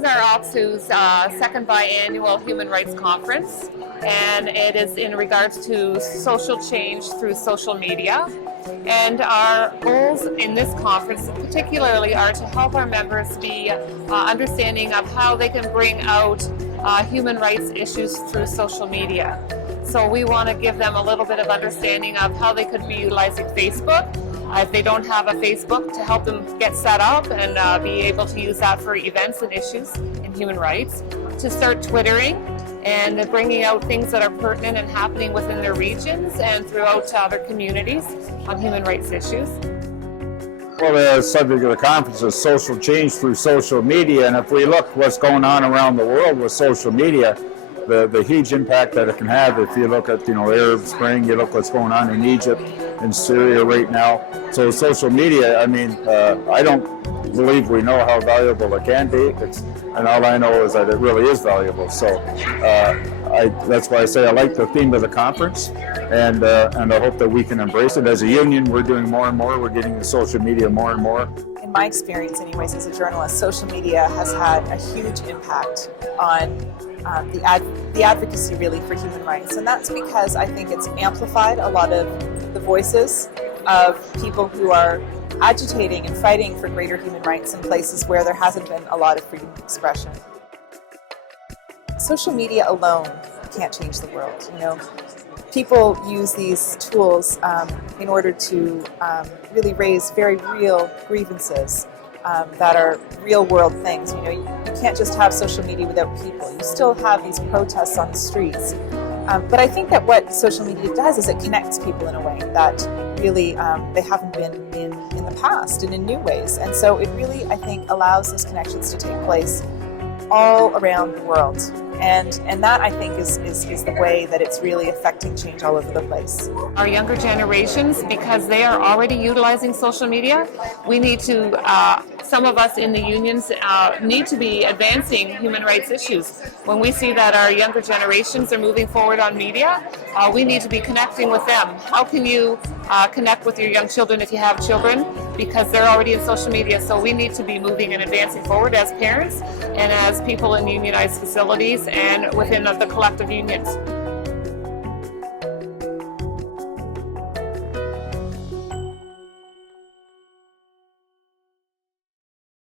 is our OPSEU's second biannual Human Rights Conference, and it is in regards to social change through social media. And our goals in this conference particularly are to help our members be understanding of how they can bring out human rights issues through social media. So we want to give them a little bit of understanding of how they could be utilizing Facebook, if they don't have a Facebook, to help them get set up and be able to use that for events and issues in human rights, to start Twittering and bringing out things that are pertinent and happening within their regions and throughout their communities on human rights issues. Well, the subject of the conference is social change through social media, and if we look what's going on around the world with social media, the huge impact that it can have. If you look at, Arab Spring, you look what's going on in Egypt, in Syria right now. So social media, I don't believe we know how valuable it can be, and all I know is that it really is valuable. So that's why I say I like the theme of the conference, and I hope that we can embrace it. As a union, we're doing more and more. We're getting the social media more and more. In my experience, anyways, as a journalist, social media has had a huge impact on the advocacy really for human rights, and that's because I think it's amplified a lot of the voices of people who are agitating and fighting for greater human rights in places where there hasn't been a lot of freedom of expression. Social media alone can't change the world. People use these tools in order to really raise very real grievances that are real world things. You can't just have social media without people. You still have these protests on the streets. But I think that what social media does is it connects people in a way that really they haven't been in the past and in new ways. And so it really, I think, allows those connections to take place all around the world. And that, I think, is the way that it's really affecting change all over the place. Our younger generations, because they are already utilizing social media, we need to, some of us in the unions need to be advancing human rights issues. When we see that our younger generations are moving forward on media, we need to be connecting with them. How can you connect with your young children if you have children? Because they're already in social media, so we need to be moving and advancing forward as parents and as people in unionized facilities and within the collective unions.